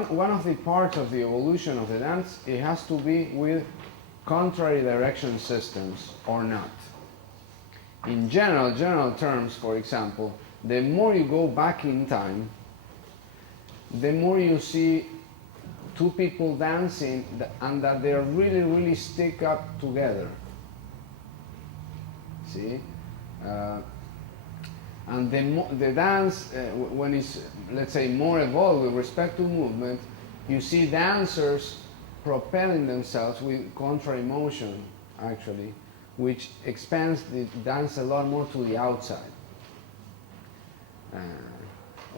one of the parts of the evolution of the dance, it has to be with contrary direction systems or not. In general terms, for example, the more you go back in time, the more you see two people dancing and that they're really stick up together. See? And the dance, when it's, let's say, more evolved with respect to movement, you see dancers propelling themselves with contrary motion, actually, which expands the dance a lot more to the outside.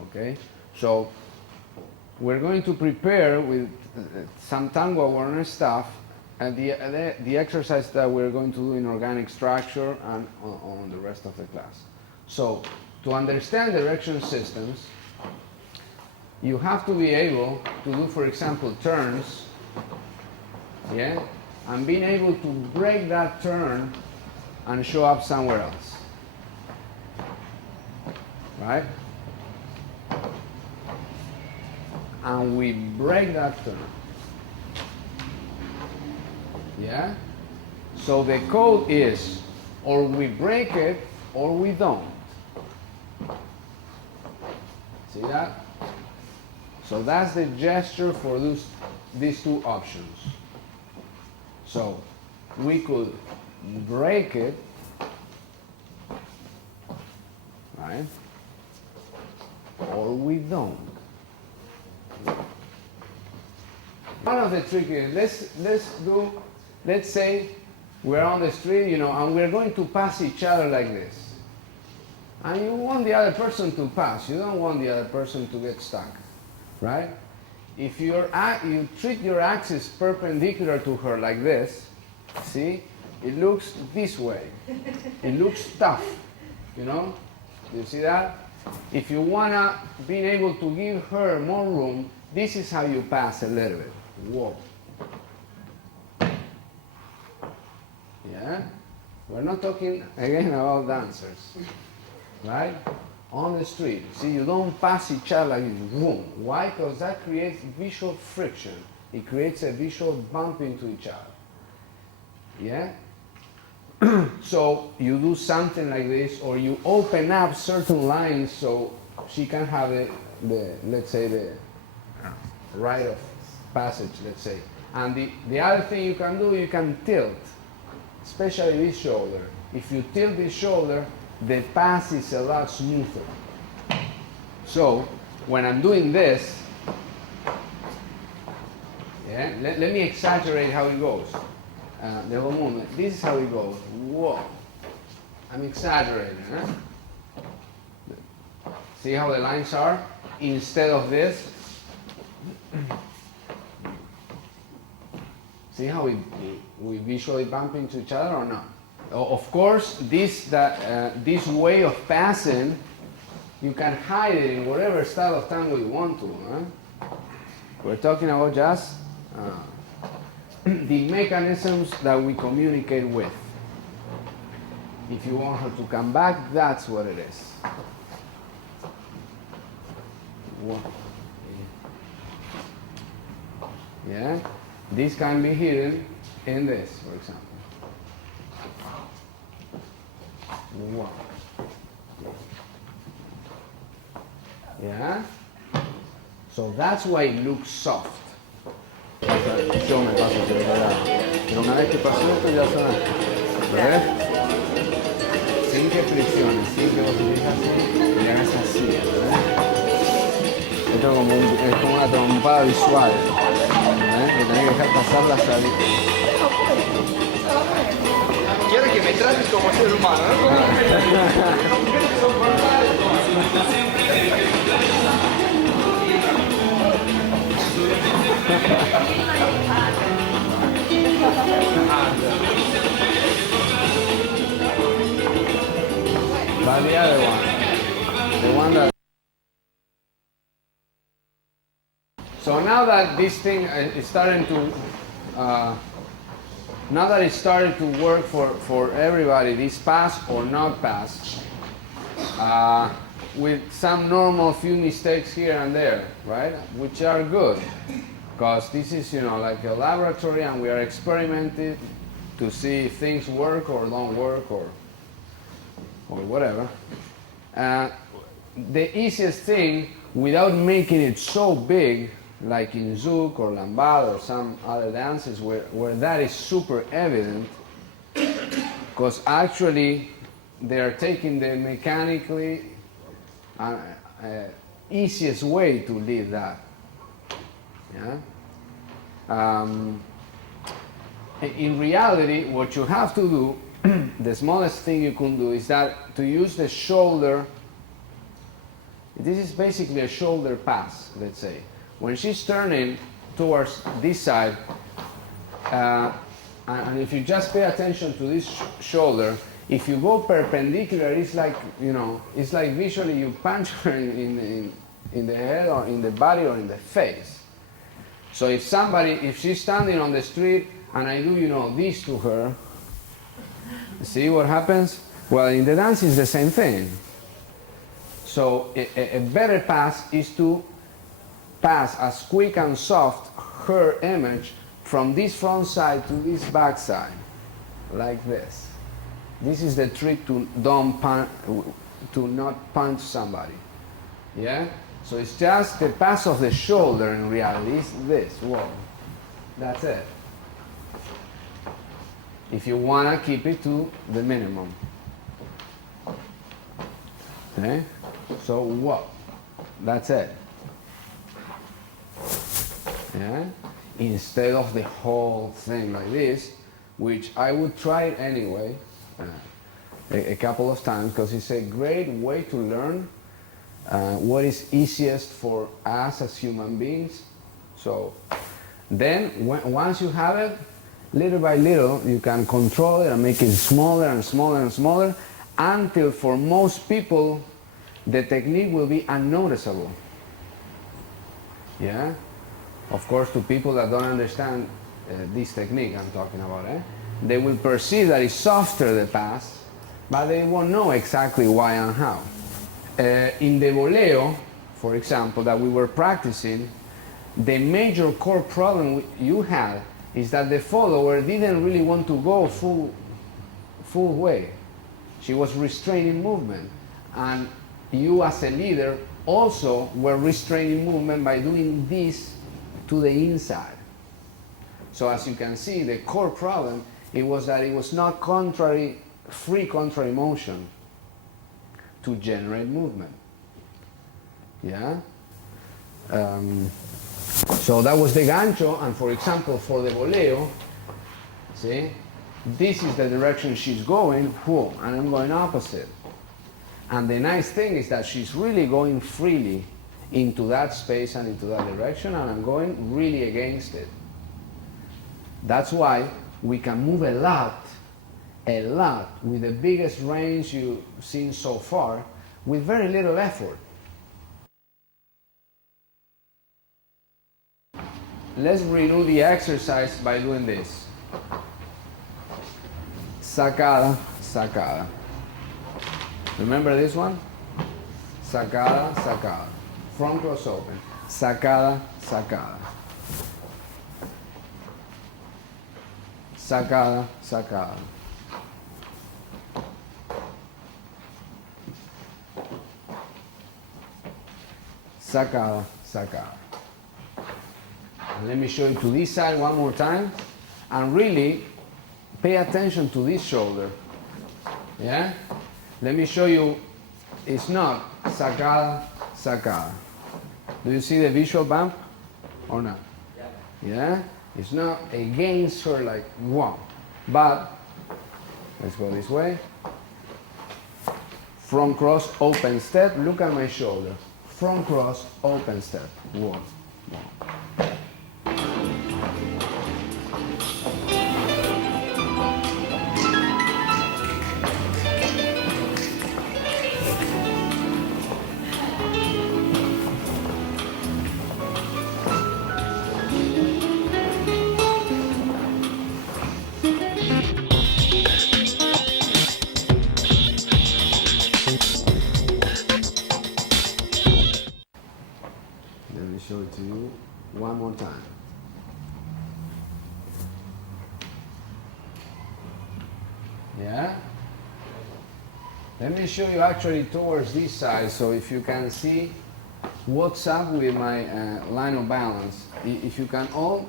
Okay? So, we're going to prepare with some tango awareness stuff and the exercise that we're going to do in organic structure and on the rest of the class. So, to understand direction systems, you have to be able to do, for example, turns, yeah, and being able to break that turn and show up somewhere else, right? And we break that turn, yeah? So the code is, or we break it, or we don't. See that? So that's the gesture for these two options. So we could break it, right? Or we don't. One of the tricks, let's say we're on the street, you know, and we're going to pass each other like this. And you want the other person to pass. You don't want the other person to get stuck, right? If you treat your axis perpendicular to her like this, see, it looks this way. It looks tough, you know? You see that? If you wanna be able to give her more room, this is how you pass a little bit. Whoa. Yeah? We're not talking again about dancers. Right? On the street. See, you don't pass each other like this. Boom. Why? Because that creates visual friction. It creates a visual bump into each other. Yeah? So you do something like this, or you open up certain lines so she can have let's say, the rite of passage, let's say. And the other thing you can do, you can tilt, especially this shoulder. If you tilt this shoulder, the pass is a lot smoother. So, when I'm doing this, yeah, let me exaggerate how it goes. The whole movement. This is how it goes. Whoa. I'm exaggerating. Huh? See how the lines are? Instead of this. See how we visually bump into each other or not? Of course, this way of passing, you can hide it in whatever style of tango you want to. Huh? We're talking about just the mechanisms that we communicate with. If you want her to come back, that's what it is. Yeah? This can be hidden in this, for example. Wow. Yeah? So that's why it looks soft. Yo me paso pero una vez que pasó esto ya está. ¿Ves? Sin que presiones, sin que vos dirijas así y hagas así, ¿verdad? Esto es como una trompada visual, ¿verdad? Que tenés que dejar pasar la salida. Quiere que me trates como ser humano, ¿no? But the other one that. So now that this thing is starting to, now that it's started to work for everybody, this pass or not pass, with some normal few mistakes here and there, right? Which are good, because this is, like a laboratory, and we are experimenting to see if things work or don't work or whatever. The easiest thing, without making it so big, like in Zouk or Lambada or some other dances where that is super evident, because actually they are taking the mechanically easiest way to lead that. Yeah? In reality, what you have to do, the smallest thing you can do is that to use the shoulder. This is basically a shoulder pass, let's say. When she's turning towards this side, and if you just pay attention to this shoulder, if you go perpendicular, it's like, it's like visually you punch her in the head or in the body or in the face. So if she's standing on the street and I do, this to her, see what happens? Well, in the dance it's the same thing. So a better pass is to pass as quick and soft her image from this front side to this back side, like this. This is the trick to not punch somebody. Yeah? So it's just the pass of the shoulder in reality. It's this. Whoa. That's it. If you want to keep it to the minimum. Okay? So what? That's it. Yeah? Instead of the whole thing like this, which I would try it anyway, a couple of times, because it's a great way to learn what is easiest for us as human beings. So then once you have it, little by little, you can control it and make it smaller and smaller and smaller, until for most people, the technique will be unnoticeable. Yeah? Of course, to people that don't understand this technique I'm talking about, they will perceive that it's softer, the pass, but they won't know exactly why and how. In the voleo, for example, that we were practicing, the major core problem you had is that the follower didn't really want to go full way. She was restraining movement, and you as a leader also were restraining movement by doing this to the inside. So as you can see, the core problem, it was that it was not free contrary motion to generate movement. Yeah? So that was the gancho, and for example, for the voleo, see, this is the direction she's going, boom, and I'm going opposite. And the nice thing is that she's really going freely into that space and into that direction, and I'm going really against it. That's why we can move a lot, with the biggest range you've seen so far, with very little effort. Let's renew the exercise by doing this. Sacada, sacada. Remember this one? Sacada, sacada. Front cross open. Sacada, sacada. Sacada, sacada. Sacada, sacada. And let me show you to this side one more time, and really pay attention to this shoulder. Yeah? Let me show you, it's not sacada, sacada. Do you see the visual bump or not? Yeah? It's not against her like wow. But let's go this way. Front cross, open step. Look at my shoulder. Front cross, open step. One. One more time. Yeah? Let me show you actually towards this side, so if you can see what's up with my line of balance. If you can all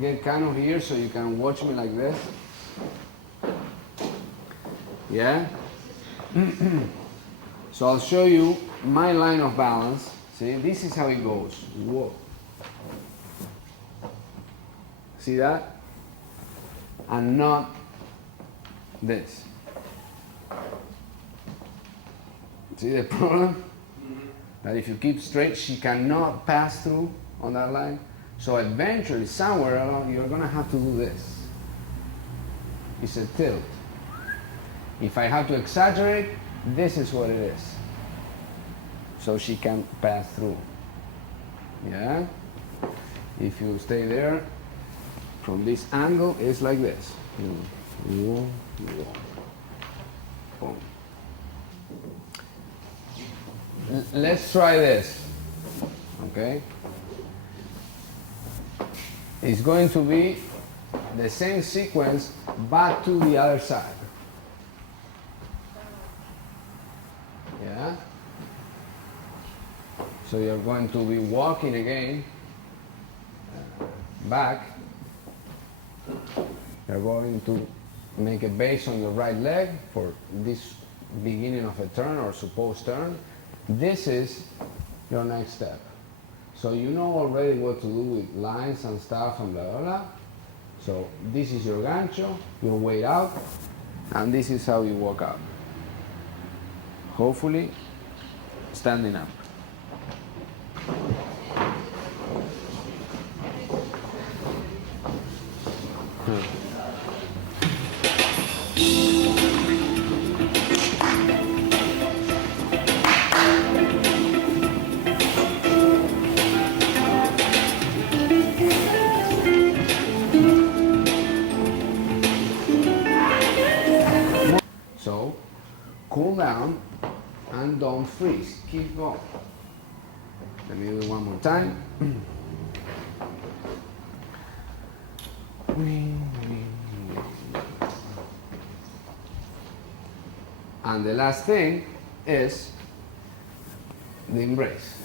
get kind of here so you can watch me like this. Yeah? So I'll show you my line of balance. See, this is how it goes. Whoa. See that? And not this. See the problem? That if you keep straight, she cannot pass through on that line. So eventually, somewhere along, you're going to have to do this. It's a tilt. If I have to exaggerate, this is what it is. So she can pass through. Yeah? If you stay there, from this angle, it's like this. Boom. Let's try this. Okay? It's going to be the same sequence, but to the other side. Yeah? So you're going to be walking again, back. You're going to make a base on your right leg for this beginning of a turn or supposed turn. This is your next step. So you know already what to do with lines and stuff and blah, blah, blah. So this is your gancho, your way out, and this is how you walk out. Hopefully, standing up. So, cool down and don't freeze. Keep going. Let me do it one more time. And the last thing is the embrace.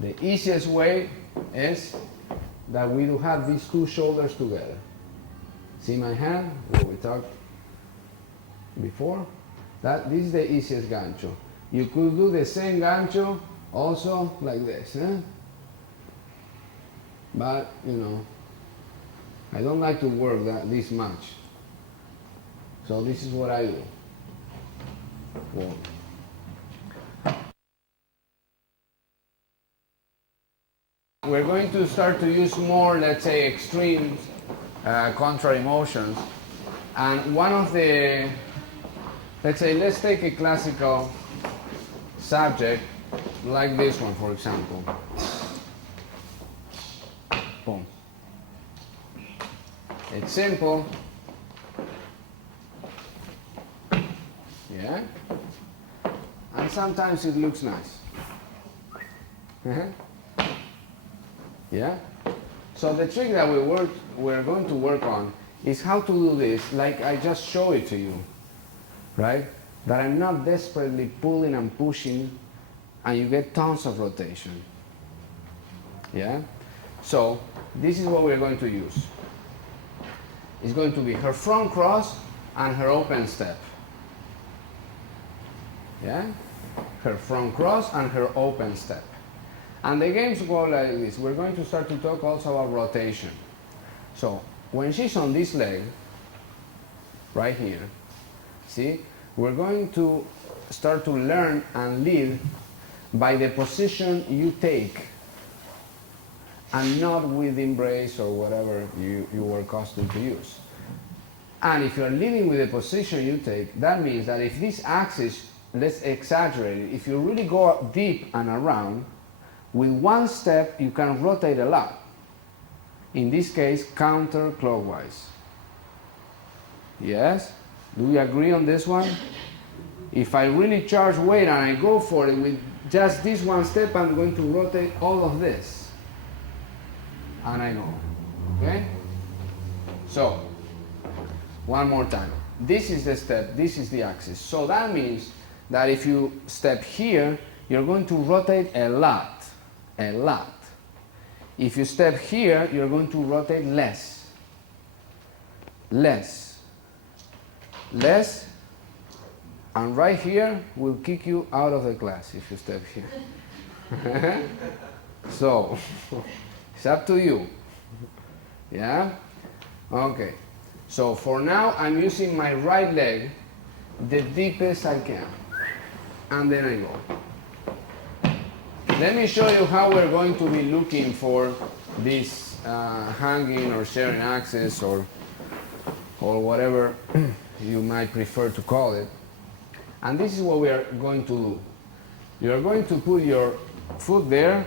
The easiest way is that we do have these two shoulders together. See my hand, what we talked before? This is the easiest gancho. You could do the same gancho also like this. But, you know, I don't like to work this much. So this is what I do. Whoa. We're going to start to use more, let's say, extreme contrary motions. And one of the, let's say, let's take a classical subject like this one, for example. Boom. It's simple. Yeah? And sometimes it looks nice. Yeah? So the trick that we're going to work on is how to do this like I just showed it to you. Right? That I'm not desperately pulling and pushing and you get tons of rotation. Yeah? So this is what we're going to use. It's going to be her front cross and her open step. Yeah? Her front cross and her open step. And the games go like this. We're going to start to talk also about rotation. So when she's on this leg, right here, see, we're going to start to learn and lead by the position you take and not with embrace or whatever you were accustomed to use. And if you're leading with the position you take, that means that if this axis, let's exaggerate it, if you really go deep and around, with one step you can rotate a lot. In this case, counterclockwise. Yes? Do we agree on this one? If I really charge weight and I go for it with just this one step, I'm going to rotate all of this. and I go. Okay? So, one more time. This is the step, this is the axis. So that means that if you step here, you're going to rotate a lot. A lot. If you step here, you're going to rotate less. Less. Less. And right here will kick you out of the class if you step here. So, it's up to you. Yeah? Okay. So for now, I'm using my right leg the deepest I can. And then I go. Let me show you how we're going to be looking for this hanging or sharing axis or whatever you might prefer to call it. And this is what we are going to do. You're going to put your foot there,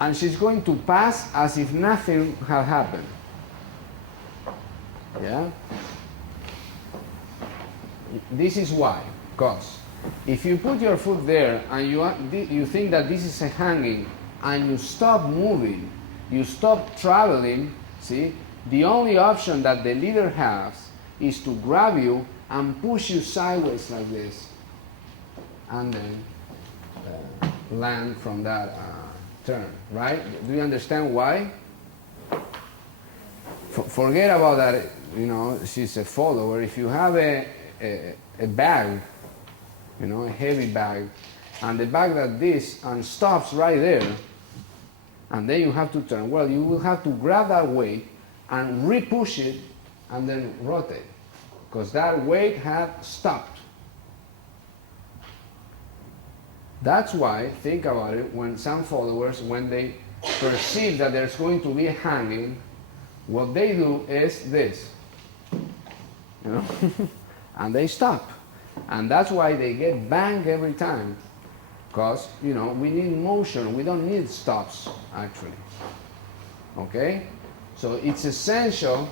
and she's going to pass as if nothing had happened. Yeah? This is why. Because if you put your foot there and you think that this is a hanging and you stop moving, you stop traveling, see, the only option that the leader has is to grab you and push you sideways like this and then land from that turn, right? Do you understand why? Forget about that, you know, she's a follower. If you have a bag, you know, a heavy bag, and the bag like this and stops right there, and then you have to turn, well, you will have to grab that weight and re-push it and then rotate, because that weight had stopped. That's why, think about it, when some followers, when they perceive that there's going to be a hanging, what they do is this, you know, and they stop. And that's why they get banged every time, because, you know, we need motion, we don't need stops, actually. Okay? So it's essential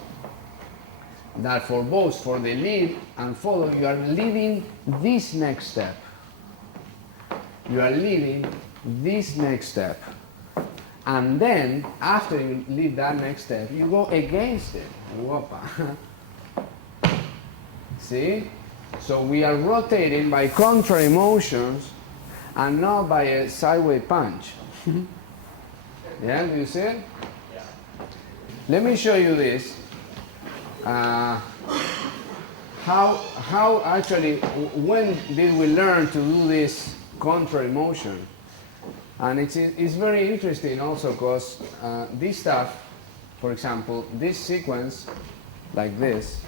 that for both, for the lead and follow, you are leading this next step. You are leading this next step. And then, after you lead that next step, you go against it. See? So we are rotating by contrary motions and not by a sideways punch. Yeah, do you see it? Yeah. Let me show you this. How actually, when did we learn to do this contrary motion? And it's very interesting also because this stuff, for example, this sequence, like this,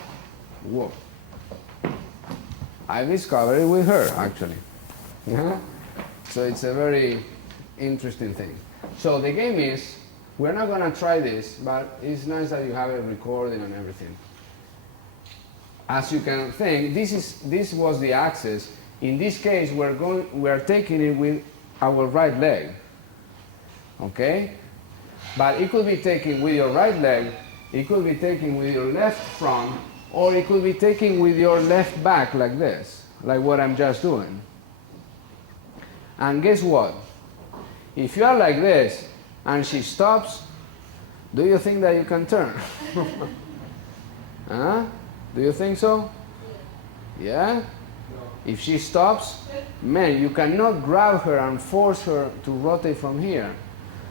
whoa, I discovered it with her, actually. Yeah? So it's a very interesting thing. So the game is, we're not going to try this, but it's nice that you have it recording and everything. As you can think, this was the axis. In this case, we're taking it with our right leg. Okay? But it could be taken with your right leg, it could be taken with your left front, or it could be taken with your left back like this, like what I'm just doing. And guess what? If you are like this and she stops, do you think that you can turn? Huh? Do you think so? Yeah? If she stops, man, you cannot grab her and force her to rotate from here.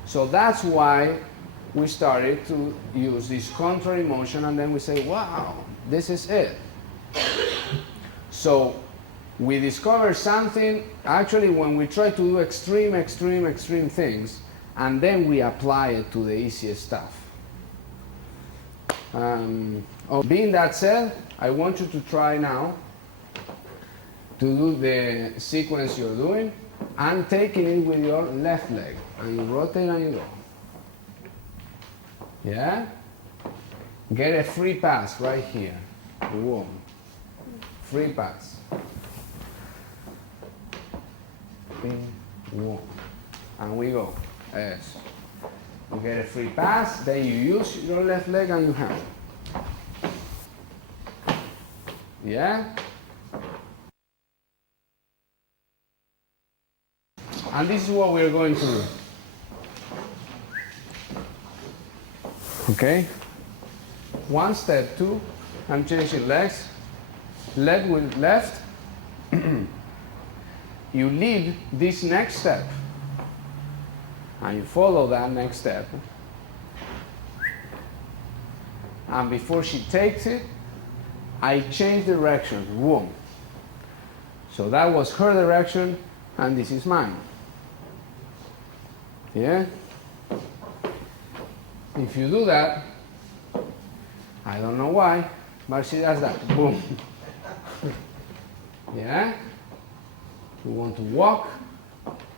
So that's why we started to use this contrary motion, and then we say, wow, this is it. So we discover something, actually, when we try to do extreme things, and then we apply it to the easiest stuff. Being that said, I want you to try now to do the sequence you're doing and taking it with your left leg. And you rotate and you go. Yeah? Get a free pass right here. Whoa. Free pass. Whoa. And we go. Yes. You get a free pass, then you use your left leg and you hand. Yeah? And this is what we're going to do. Okay? One step, two, I'm changing legs, left with left, you lead this next step, and you follow that next step, and before she takes it, I change direction, boom. So that was her direction, and this is mine. Yeah? If you do that, I don't know why, but she does that, boom. Yeah? You want to walk,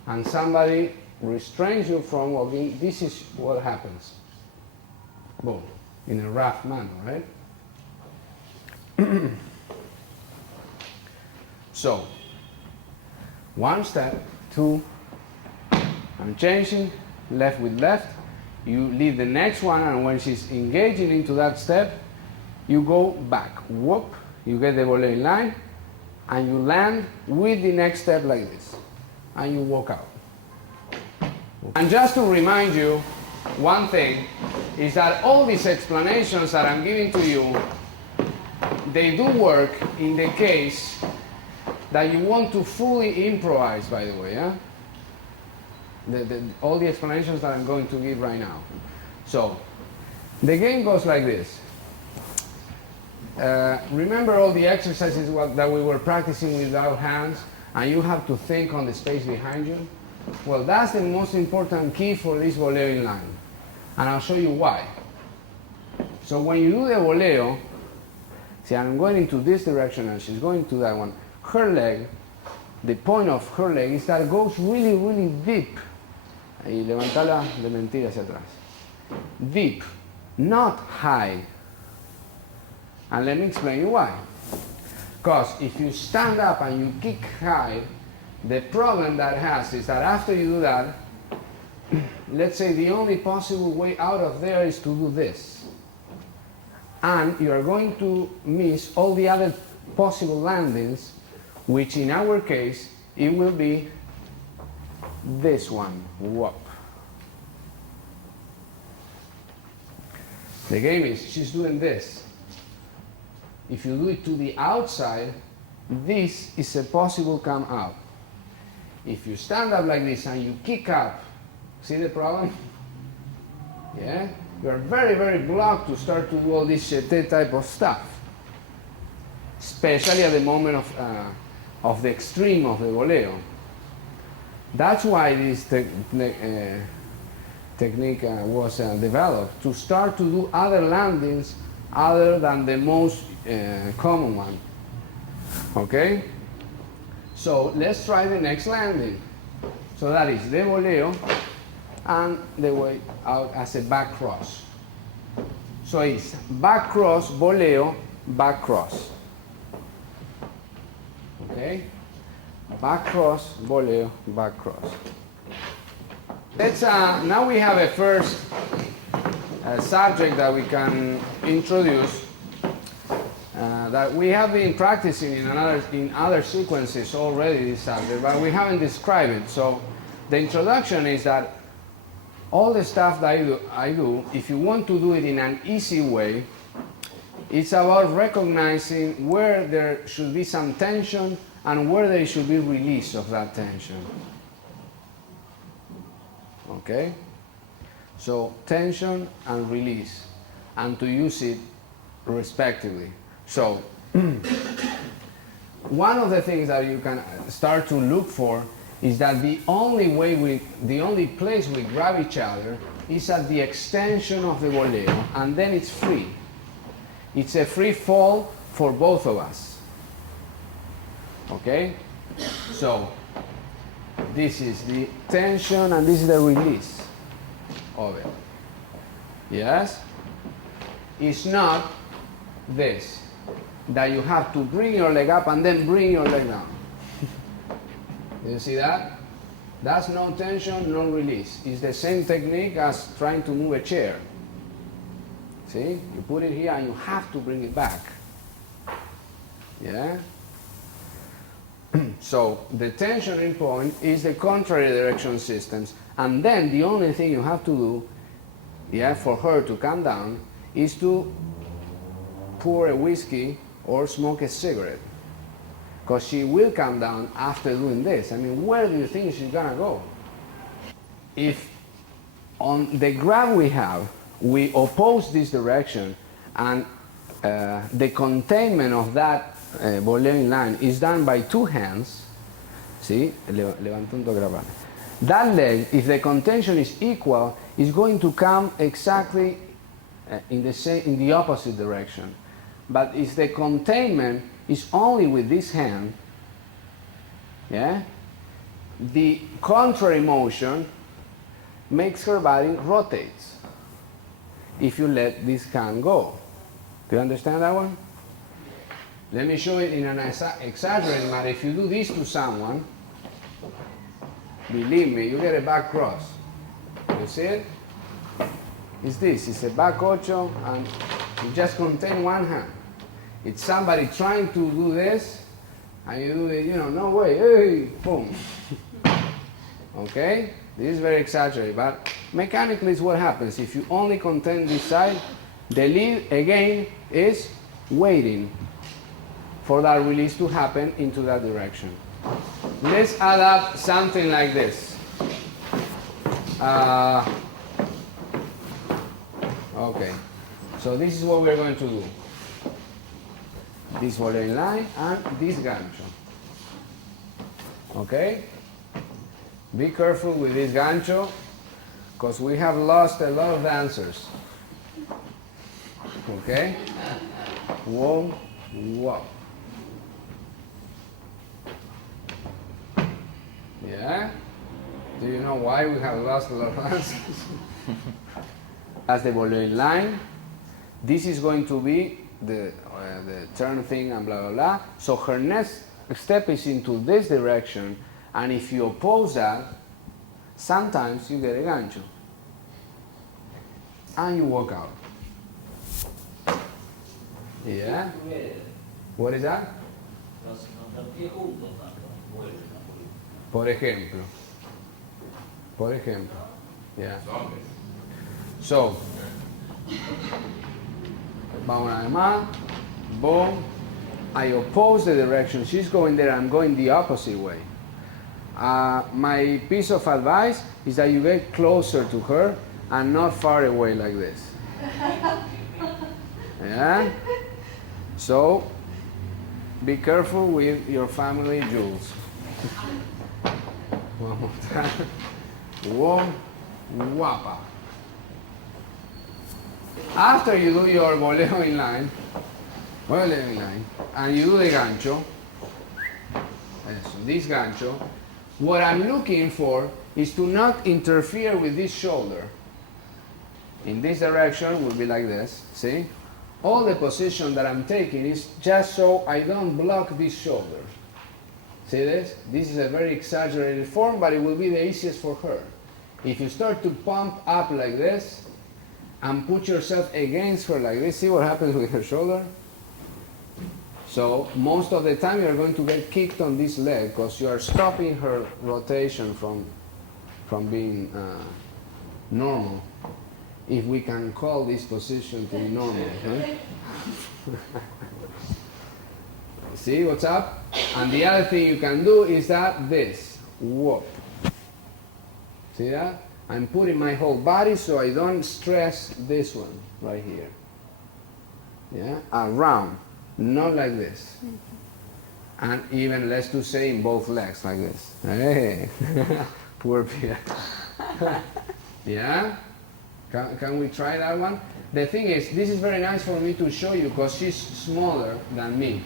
and somebody restrains you from walking, this is what happens. Boom. In a rough manner, right? So, one step, two, I'm changing, left with left, you lead the next one, and when she's engaging into that step, you go back, whoop, you get the volley in line, and you land with the next step like this, and you walk out. And just to remind you, one thing is that all these explanations that I'm giving to you, they do work in the case that you want to fully improvise, by the way, yeah? All the explanations that I'm going to give right now. So, the game goes like this. Remember all the exercises that we were practicing without hands, and you have to think on the space behind you? Well, that's the most important key for this voleo in line. And I'll show you why. So when you do the voleo, see, I'm going into this direction and she's going to that one. Her leg, the point of her leg is that it goes really, really deep. Y levantala de mentira hacia atrás. Deep, not high. And let me explain you why. Because if you stand up and you kick high, the problem that has is that after you do that, let's say the only possible way out of there is to do this. And you are going to miss all the other possible landings, which in our case, it will be this one. Whoop. The game is, she's doing this. If you do it to the outside, this is a possible come out. If you stand up like this and you kick up, see the problem? Yeah? You are very, very blocked to start to do all this jeté type of stuff. Especially at the moment of the extreme of the voleo. That's why this technique was developed, to start to do other landings other than the most common one. Okay? So let's try the next landing. So that is the voleo and the way out as a back cross. So it's back cross, voleo, back cross. Okay? Back cross, voleo, back cross. Let's, now we have a first subject that we can introduce that we have been practicing in other sequences already, this subject, but we haven't described it. So the introduction is that all the stuff that I do, if you want to do it in an easy way, it's about recognizing where there should be some tension and where there should be release of that tension. Okay? So tension and release, and to use it respectively. So one of the things that you can start to look for is that the only place we grab each other is at the extension of the voleo, and then it's free. It's a free fall for both of us. Okay? So this is the tension and this is the release of it. Yes? It's not this, that you have to bring your leg up and then bring your leg down. You see that? That's no tension, no release. It's the same technique as trying to move a chair. See? You put it here and you have to bring it back. Yeah? So the tensioning point is the contrary direction systems, and then the only thing you have to do yeah, for her to calm down is to pour a whiskey or smoke a cigarette. Because she will calm down after doing this. I mean, where do you think she's gonna go? If on the graph we have, we oppose this direction and the containment of that Boolean line is done by two hands, see, levantando grabare. That leg, if the contention is equal, is going to come exactly in the opposite direction. But if the containment is only with this hand, yeah, the contrary motion makes her body rotates if you let this hand go. Do you understand that one? Let me show it in an exaggerated manner. If you do this to someone, believe me, you get a back cross. You see it? It's this. It's a back ocho, and you just contain one hand. It's somebody trying to do this, and you do it, you know, no way, hey, boom. Okay? This is very exaggerated, but mechanically is what happens. If you only contain this side, the lead, again, is waiting for that release to happen into that direction. Let's add up something like this. Okay, so this is what we're going to do. This Boolean line and this gancho. Okay? Be careful with this gancho because we have lost a lot of dancers. Okay? Whoa, whoa. Yeah? Do you know why we have lost a lot of dancers? That's the Boolean line. This is going to be the turn thing and blah, blah, blah. So her next step is into this direction, and if you oppose that, sometimes you get a gancho. And you walk out. Yeah? What is that? Por ejemplo. Por ejemplo. Yeah. So, vamos una vez más. Boom. I oppose the direction. She's going there. I'm going the opposite way. My piece of advice is that you get closer to her and not far away like this. Yeah? So, be careful with your family jewels. One more time. Whoa, guapa. After you do your Boolean line, and you do the gancho, this gancho, what I'm looking for is to not interfere with this shoulder. In this direction will be like this, see? All the position that I'm taking is just so I don't block this shoulder. See this? This is a very exaggerated form, but it will be the easiest for her. If you start to pump up like this and put yourself against her like this, see what happens with her shoulder? So most of the time you're going to get kicked on this leg because you are stopping her rotation from being normal. If we can call this position to be normal. Right? See what's up? And the other thing you can do is that this. Whoop. See that? I'm putting my whole body so I don't stress this one right here. Yeah? Around. Not like this. And even, let's to say, in both legs like this. Hey. Poor Pierre. Yeah? Can we try that one? The thing is, this is very nice for me to show you because she's smaller than me.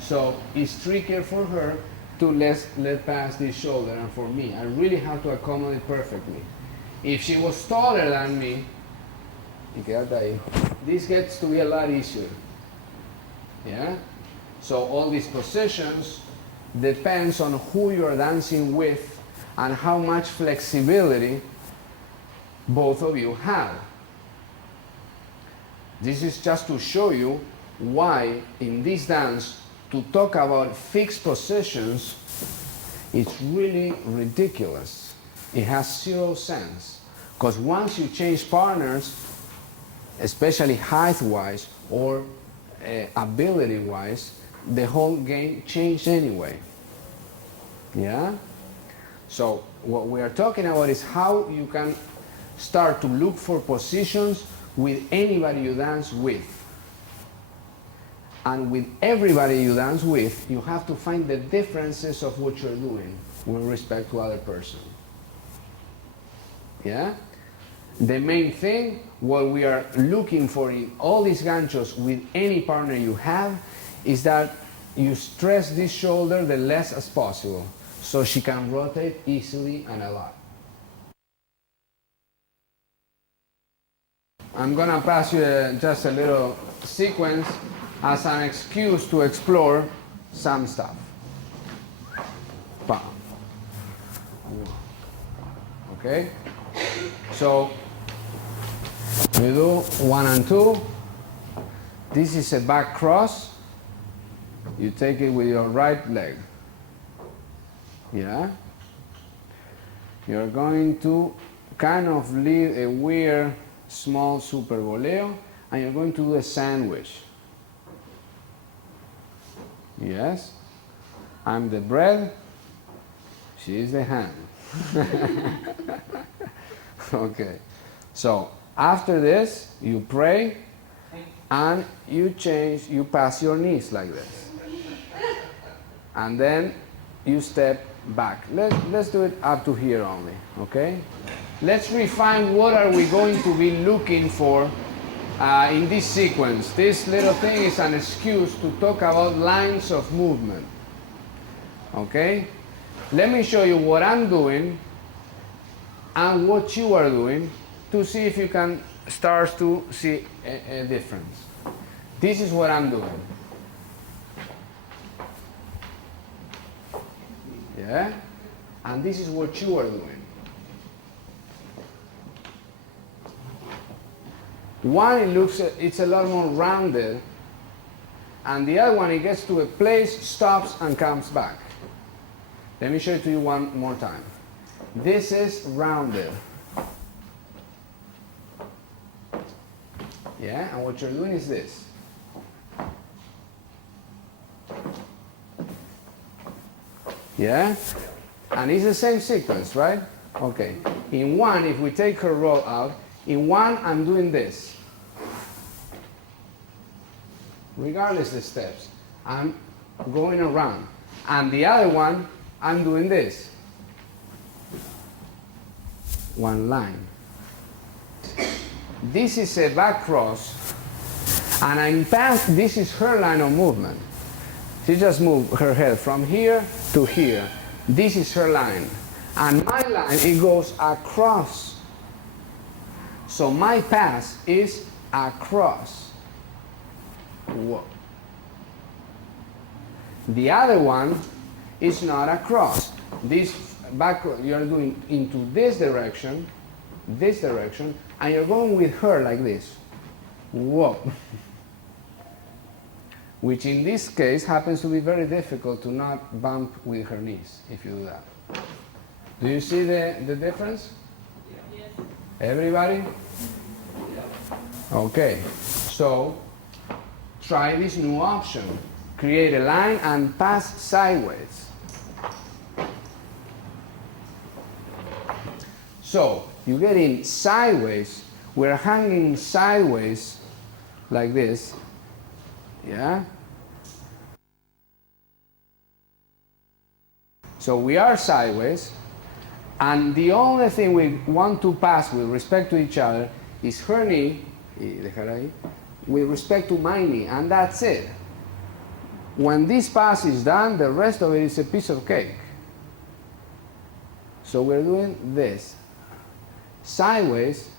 So it's trickier for her to let pass this shoulder, and for me, I really have to accommodate perfectly. If she was taller than me, this gets to be a lot easier. Yeah? So all these positions depends on who you're dancing with and how much flexibility both of you have. This is just to show you why in this dance to talk about fixed positions, it's really ridiculous. It has zero sense. Because once you change partners, especially height-wise or ability-wise, the whole game changed anyway. Yeah? So what we are talking about is how you can start to look for positions with anybody you dance with. And with everybody you dance with, you have to find the differences of what you're doing with respect to other person. Yeah? The main thing, what we are looking for in all these ganchos with any partner you have, is that you stress this shoulder the less as possible, so she can rotate easily and a lot. I'm gonna pass you just a little sequence as an excuse to explore some stuff. Bam. Okay? So, we do 1 and 2. This is a back cross. You take it with your right leg. Yeah? You're going to kind of leave a weird small super voleo, and you're going to do a sandwich. Yes? I'm the bread, she is the ham. Okay. So after this, you pray and you change, you pass your knees like this. And then you step back. Let's do it up to here only, okay? Let's refine what are we going to be looking for in this sequence. This little thing is an excuse to talk about lines of movement, okay? Let me show you what I'm doing and what you are doing to see if you can start to see a difference. This is what I'm doing. Yeah? And this is what you are doing. One, it's a lot more rounded, and the other one, it gets to a place, stops, and comes back. Let me show it to you one more time. This is rounded. Yeah, and what you're doing is this. Yeah? And it's the same sequence, right? Okay. In one, if we take her roll out, in one, I'm doing this. Regardless of the steps, I'm going around. And the other one, I'm doing this. One line. This is a back cross, and I'm past, this is her line of movement. She just moved her head from here to here. This is her line. And my line, it goes across. So my pass is across. Whoa. The other one is not across. This back, you're doing into this direction, and you're going with her like this. Whoa. Which in this case happens to be very difficult to not bump with her knees if you do that. Do you see the difference? Yes. Everybody? Okay. So try this new option. Create a line and pass sideways. So you get in sideways. We're hanging sideways like this. Yeah? So we are sideways, and the only thing we want to pass with respect to each other is her knee, with respect to my knee, and that's it. When this pass is done, the rest of it is a piece of cake. So we're doing this, sideways,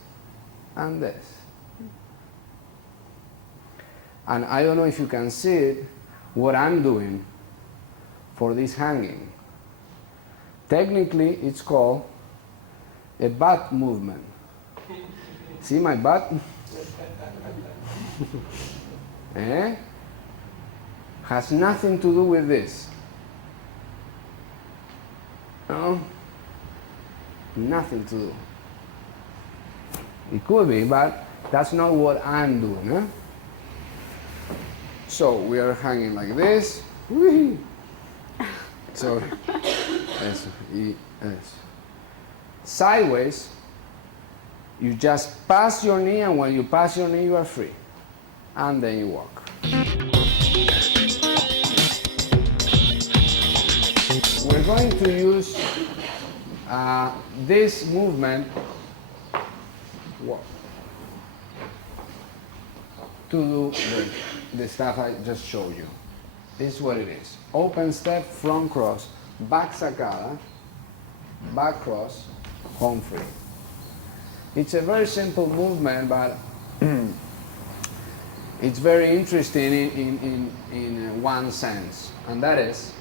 and this. And I don't know if you can see it, what I'm doing for this hanging. Technically, it's called a butt movement. See my butt? Eh? Has nothing to do with this. No? Nothing to do. It could be, but that's not what I'm doing. Huh? So we are hanging like this. Whee! So, eso, y eso. Sideways, you just pass your knee, and when you pass your knee, you are free. And then you walk. We're going to use this movement to do the stuff I just showed you. This is what it is. Open step, front cross, back sacada, back cross, home free. It's a very simple movement, but it's very interesting in one sense, and that is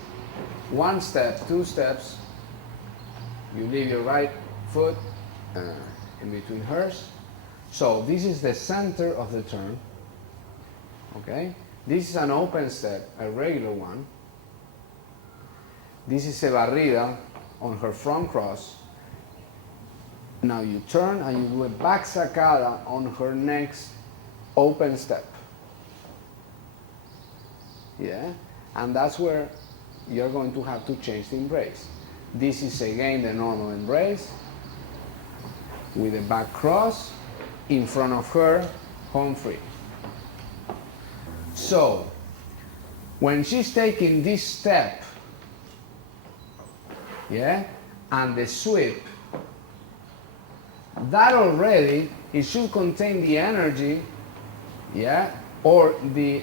one step, two steps, you leave your right foot in between hers. So this is the center of the turn, okay? This is an open step, a regular one. This is a barrida on her front cross. Now you turn and you do a back sacada on her next open step. Yeah? And that's where you're going to have to change the embrace. This is again the normal embrace with a back cross in front of her, home free. So, when she's taking this step, yeah, and the sweep, that already, it should contain the energy, yeah, or the,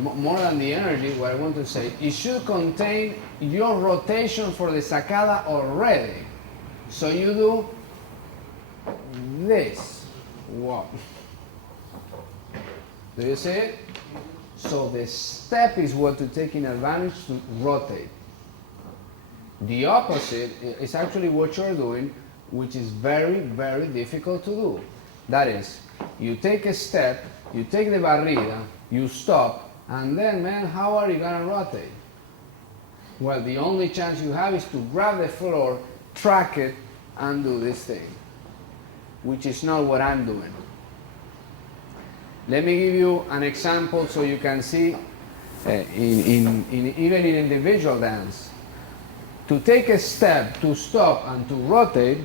more than the energy, what I want to say, it should contain your rotation for the sacada already. So you do this, walk. Do you see it? So the step is what to take in advantage to rotate. The opposite is actually what you're doing, which is very, very difficult to do. That is, you take a step, you take the barrida, you stop, and then, man, how are you gonna rotate? Well, the only chance you have is to grab the floor, track it, and do this thing, which is not what I'm doing. Let me give you an example so you can see, even in individual dance, to take a step, to stop, and to rotate,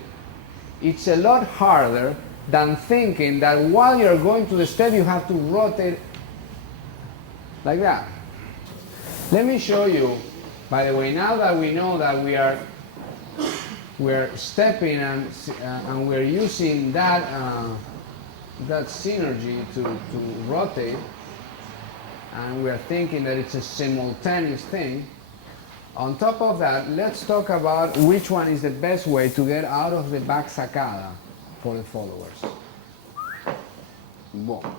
it's a lot harder than thinking that while you're going to the step, you have to rotate like that. Let me show you, by the way, now that we know that we're stepping and we're using that synergy to rotate, and we're thinking that it's a simultaneous thing. On top of that, let's talk about which one is the best way to get out of the back sacada for the followers. Boom.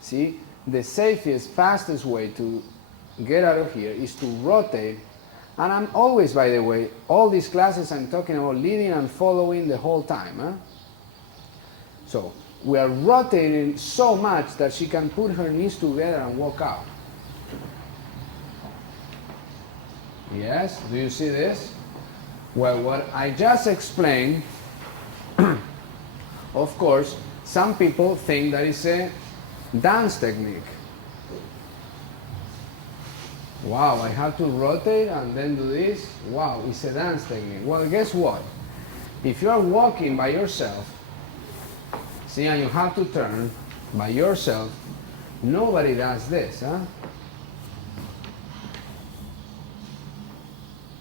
See, the safest, fastest way to get out of here is to rotate. And I'm always, by the way, all these classes I'm talking about leading and following the whole time. Huh? So we are rotating so much that she can put her knees together and walk out. Yes, do you see this? Well, what I just explained, of course, some people think that it's a dance technique. Wow, I have to rotate and then do this? Wow, it's a dance technique. Well, guess what? If you're walking by yourself, see, and you have to turn by yourself, nobody does this, huh?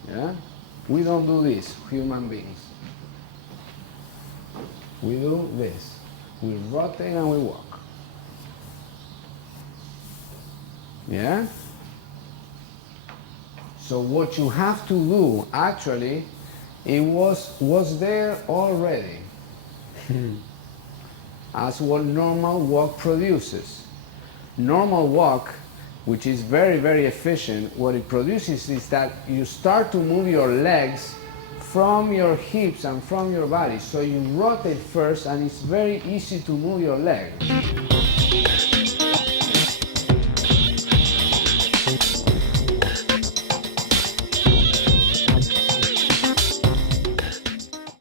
Yeah? We don't do this, human beings. We do this. We rotate and we walk. Yeah? So what you have to do, actually, it was there already. As what normal walk produces. Normal walk, which is very, very efficient, what it produces is that you start to move your legs from your hips and from your body. So you rotate first, and it's very easy to move your leg.